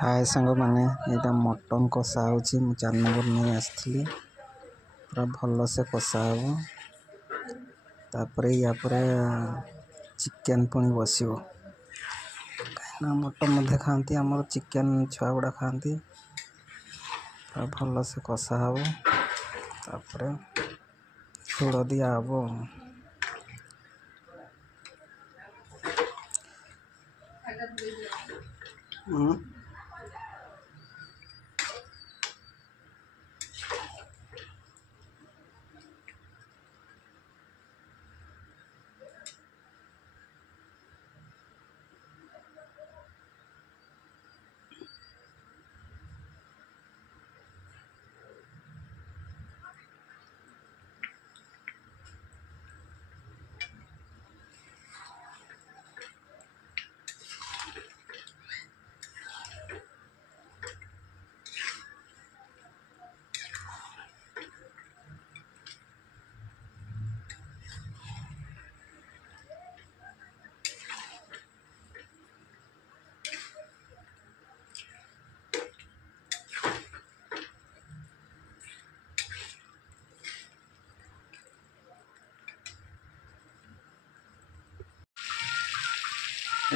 हाय सांग मैंने यहाँ मटन कषा हो चार नहीं आसती पूरा भल से कषा हे या चिकेन पुणी बस कहीं मटन मधे खाती आमर चिकेन छुआ गुड़ा खाती पूरा भल से कषा हे झोल दिया हम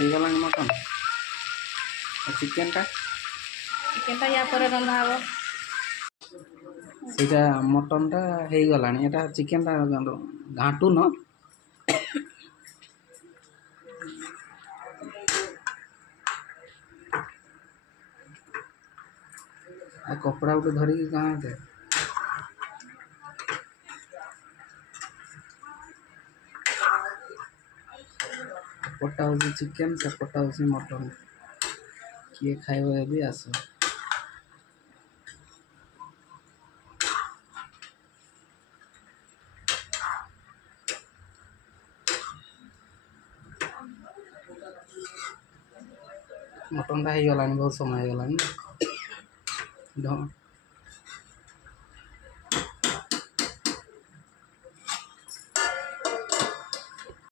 गला मटन चिकेन टा या पर रंधा हो सीटा मटन टा हो गला एटा चिकेन टा घाटू न कपड़ा गोटे धरिकी कहाँ पटा हूँ चिकेन से पटा हूँ मटन किए खाइब भी आस मटन टा हो गला बहुत समय हो गला